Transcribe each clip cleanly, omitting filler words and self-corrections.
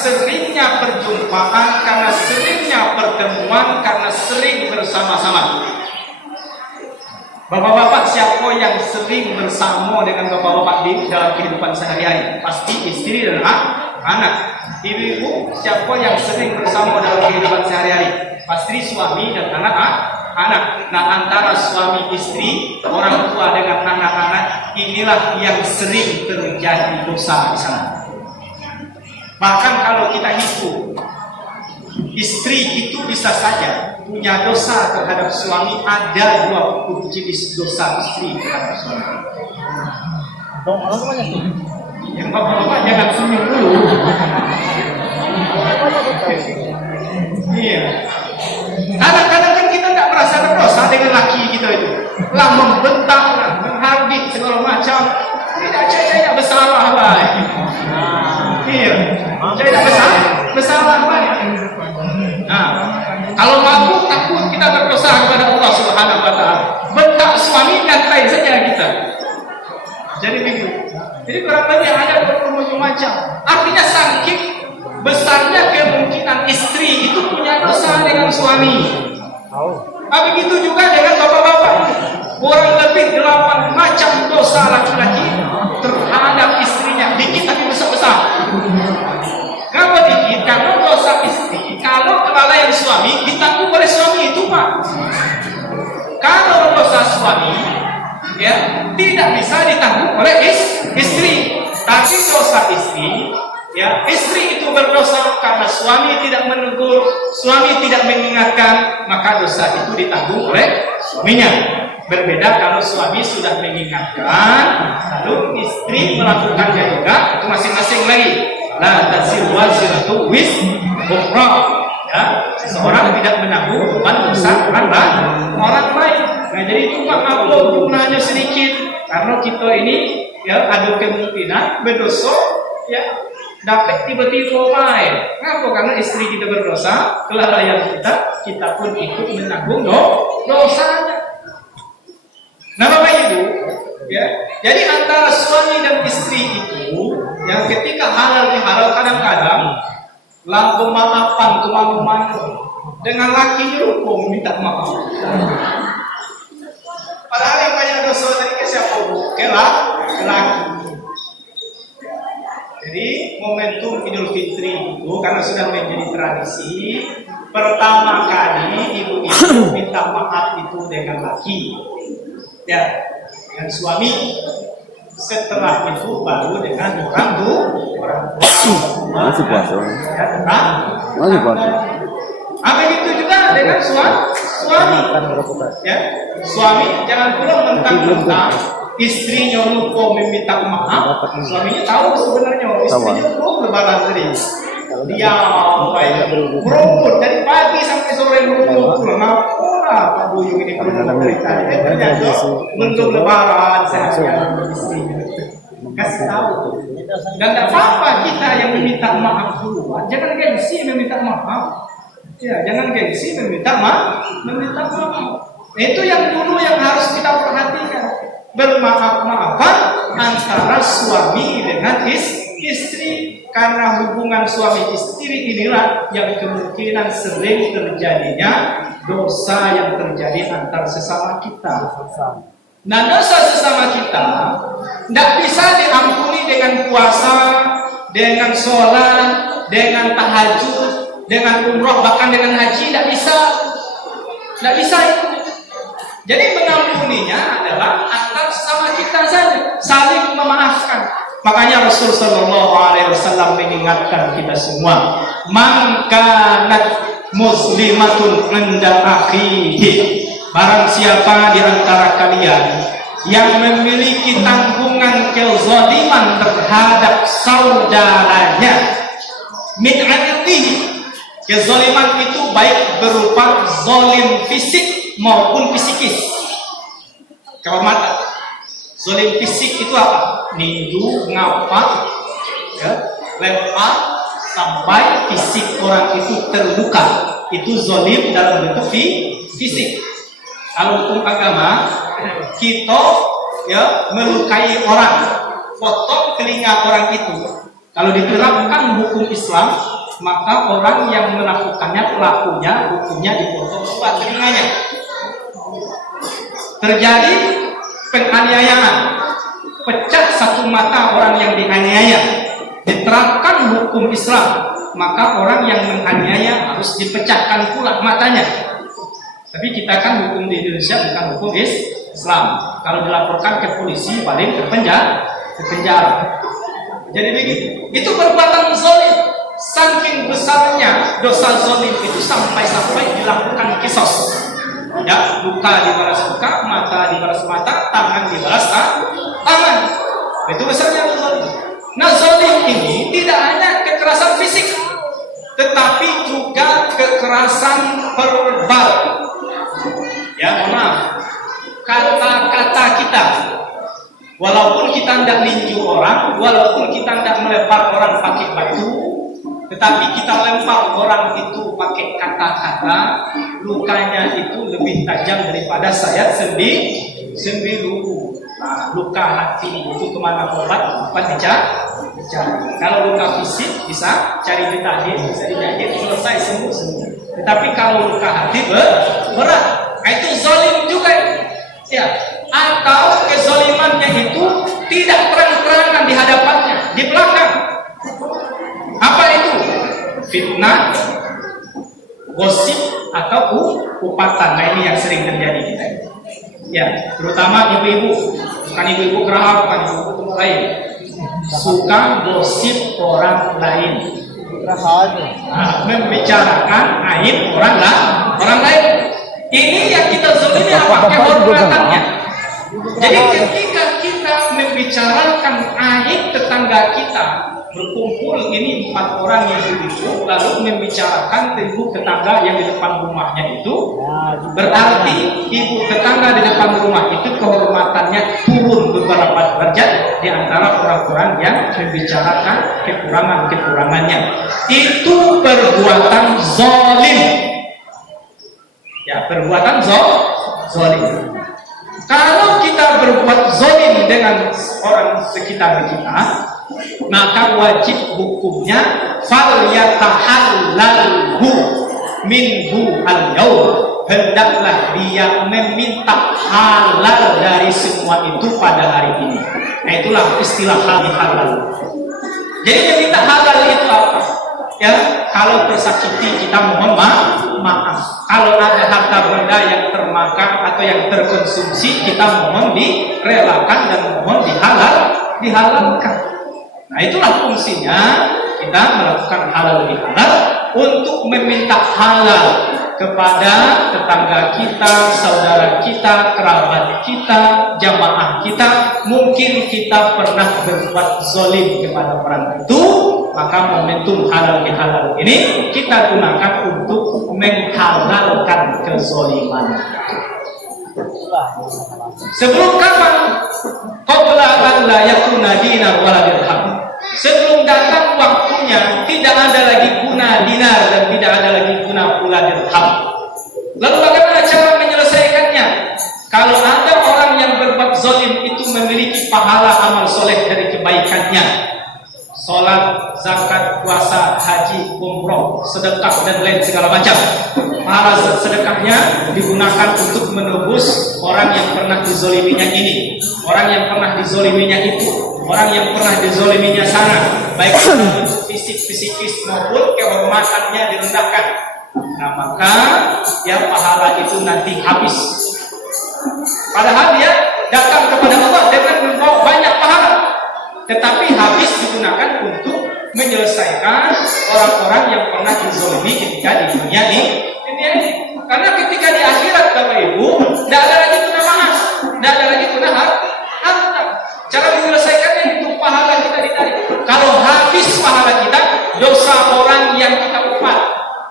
seringnya perjumpaan, karena seringnya pertemuan, karena sering bersama-sama. Bapak-bapak, siapa yang sering bersama dengan bapak-bapak di dalam kehidupan sehari-hari? Pasti istri dan anak. Ibu-ibu, siapa yang sering bersama dalam kehidupan sehari-hari? Pasti suami dan anak. Nah, antara suami istri, orang tua dengan anak-anak, inilah yang sering terjadi dosa di sana. Bahkan kalau kita hitung, istri itu bisa saja punya dosa terhadap suami, ada 20 jenis dosa istri terhadap suami. Yang bapak-bapak jangan senyum dulu. Iya. Kadang-kadang kan kita tidak merasa berdosa dengan laki kita itu. Lah membentak, lah menghardik segala macam. Tidak, saya tidak bersalah lah. Iya. Saya tidak bersalah lah. Nah, kalau mabuk takut kita berdosa kepada Allah Subhanahu wa taala. Bentak suami nyantai saja kita. Jadi begitu. Jadi kurang lebih ada berbagai macam. Artinya saking besarnya kemungkinan istri itu punya dosa dengan suami. Begitu juga dengan bapak-bapak. Kurang lebih 8 macam dosa laki-laki terhadap istrinya. Dikit tapi besar-besar. Kenapa dikit? Karena dosa istri, kalau kelalaian suami ditanggung oleh suami itu, Pak. Kalau dosa suami, ya tidak bisa ditanggung oleh istri. Tapi dosa istri, ya istri itu berdosa karena suami tidak menegur, suami tidak mengingatkan, maka dosa itu ditanggung oleh suaminya. Berbeda kalau suami sudah mengingatkan, lalu istri melakukannya juga, itu masing-masing lagi. La taziru waziratu wizra. Ya, seseorang tidak menanggung beban dosa orang lain. Nah, jadi cuma apa gunanya sedikit, karena kita ini ya ada kemungkinan berdosa, ya dapat tiba-tiba lain. Kenapa? Karena istri kita berdosa, kelalaian kita pun ikut menanggung dosanya. Nah, Bapak Ibu, ya, jadi antara suami dan istri itu, yang ketika halal dihalal kadang-kadang lampu maafan kemana-mana, dengan laki hukum minta maaf. Padahal yang banyak dosa dari ke siapa? Ke laki. Jadi momentum Idul Fitri itu karena sudah menjadi tradisi, pertama kali ibu-ibu minta maaf itu dengan laki, ya, dengan suami. Setelah itu baru dengan orang tua. Masih puasa. Ya, Masih puasa. Begitu juga dengan suami. Ya, suami jangan pula mentang-mentang istrinya lupa meminta maaf. Suaminya tahu sebenarnya istrinya lupa lebaran tadi. Dia berumur dari pagi sampai sore berumur. Kenapa Pak Buyung ini berumur dari tadi? Ternyata belum lebaran saya istrinya. Kasih tahu. Dan tidak apa-apa kita yang meminta maaf duluan. Jangan gengsi meminta maaf. Ya, jangan gengsi meminta maaf. Itu yang dulu yang harus kita perhatikan. Bermaaf-maafan antara suami dengan istri. Karena hubungan suami istri inilah yang kemungkinan sering terjadinya dosa yang terjadi antar sesama kita. Nah, dosa sesama kita tidak bisa diampuni dengan puasa, dengan sholat, dengan tahajud, dengan umroh, bahkan dengan haji. Tidak bisa. Tidak bisa. Jadi mengampuninya adalah antar sesama kita saja, saling memaafkan. Makanya Rasul Sallallahu Alaihi Wasallam mengingatkan kita semua, man kanat muslimatun inda akhihi, barang siapa di antara kalian yang memiliki tanggungan kezaliman terhadap saudaranya, min anatihi, kezaliman itu baik berupa zalim fisik maupun psikis. Kehormatan. Zalim fisik itu apa? Ninju, ngapak, ya, lempar sampai fisik orang itu terluka. Itu zalim dalam bentuk fisik. Kalau hukum agama, kita ya melukai orang, potong telinga orang itu. Kalau diterapkan hukum Islam, maka orang yang melakukannya, pelakunya, hukumnya dipotong dua telinganya. Terjadi penganiayaan, pecah satu mata orang yang dianiaya. Diterapkan hukum Islam, maka orang yang menganiaya harus dipecahkan pula matanya. Tapi kita kan hukum di Indonesia bukan hukum Islam. Kalau dilaporkan ke polisi, paling ke penjara. Jadi begitu. Itu perbuatan zalim. Saking besarnya dosa zalim itu sampai dilakukan kisos. Ya, luka dibalas luka, mata dibalas mata, tangan dibalas tangan. Itu besarnya zalim. Nah, zalim ini tidak hanya kekerasan fisik, tetapi juga kekerasan verbal. Ya, maaf. Kata-kata kita, walaupun kita tidak ninju orang, walaupun kita tidak melempar orang pakai batu, tetapi kita lempar orang itu pakai kata-kata, lukanya itu lebih tajam daripada sayat sembilu. Nah, luka hati itu kemana obat dicari. Kalau luka fisik bisa cari ditahdir, bisa dijahit, selesai sembuh. Tetapi kalau luka hati berat, itu zalim juga. Ya, atau kezalimannya itu tidak terang-terangan di hadapannya, di belakang. Apa itu? Fitnah, gosip, atau upatan. Nah, ini yang sering terjadi kita. Ya, terutama ibu-ibu, bukan ibu-ibu kerahap, bukan ibu-ibu lain, suka gosip orang lain. Membicarakan aib orang lain. Ini yang kita zalimi apa? Kehormatannya. Jadi ketika kita membicarakan aib tetangga kita, berkumpul ini 4 orang yang begitu, lalu membicarakan ibu tetangga yang di depan rumahnya itu, berarti ibu tetangga di depan rumah itu kehormatannya turun beberapa derajat di antara orang-orang yang membicarakan kekurangannya. Itu perbuatan zalim. Ya, perbuatan zalim. Kalau kita berbuat zalim dengan orang sekitar kita, maka wajib hukumnya falyatahallalhu minhu al-yaum, hendaklah dia meminta halal dari semua itu pada hari ini. Nah, itulah istilah halal. Jadi meminta halal itu apa? Ya, kalau tersakiti kita mohon maaf. Kalau ada harta benda yang termakan atau yang terkonsumsi, kita mohon direlakan dan mohon dihalalkan. Nah, itulah fungsinya kita melakukan halal bihalal untuk meminta halal kepada tetangga kita, saudara kita, kerabat kita, jamaah kita. Mungkin kita pernah berbuat zalim kepada orang itu, maka momentum halal bihalal ini kita gunakan untuk menghalalkan kezaliman. Sebelum kapan? Qabla an la yakuna dinar wala dirham. Sebelum datang waktunya tidak ada lagi guna dinar dan tidak ada lagi guna pula dirham. Lalu bagaimana cara menyelesaikannya? Kalau ada orang yang berbuat zalim itu memiliki pahala amal soleh dari kebaikannya, sholat, zakat, puasa, haji, umroh, sedekah dan lain segala macam. Pahala sedekahnya digunakan untuk menebus orang yang pernah dizoliminya ini, orang yang pernah dizoliminya itu, orang yang pernah dizoliminya sana, baik fisik, psikis maupun kehormatannya direndahkan. Nah, maka ya pahala itu nanti habis. Padahal dia datang kepada Allah dengan membawa banyak pahala, tetapi habis digunakan untuk menyelesaikan orang-orang yang pernah dizolimi ketika di dunia ini. Karena ketika di akhirat, Bapak Ibu, tidak ada lagi guna maaf, tidak ada lagi guna harta. Cara menyelesaikannya itu pahala kita ditarik. Kalau habis pahala kita, dosa orang yang kita umat,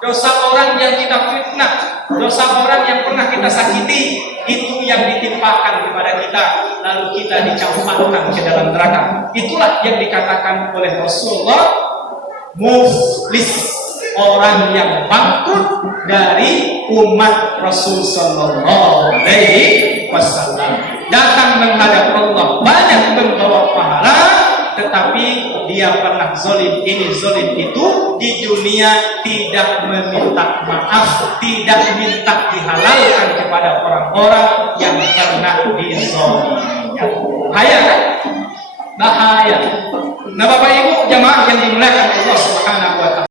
dosa orang yang kita fitnah, dosa orang yang pernah kita sakiti, itu yang ditimpakan kepada kita, lalu kita dicampakkan ke dalam neraka. Itulah yang dikatakan oleh Rasulullah, muflis, orang yang bangkrut dari umat Rasul sallallahu alaihi wasallam. Datang menghadap Allah banyak membawa pahala, tetapi dia pernah pernah zolim ini zolim itu, di dunia tidak meminta maaf, tidak minta dihalalkan kepada orang-orang yang pernah dizoliminya. Bahaya kan? Bahaya.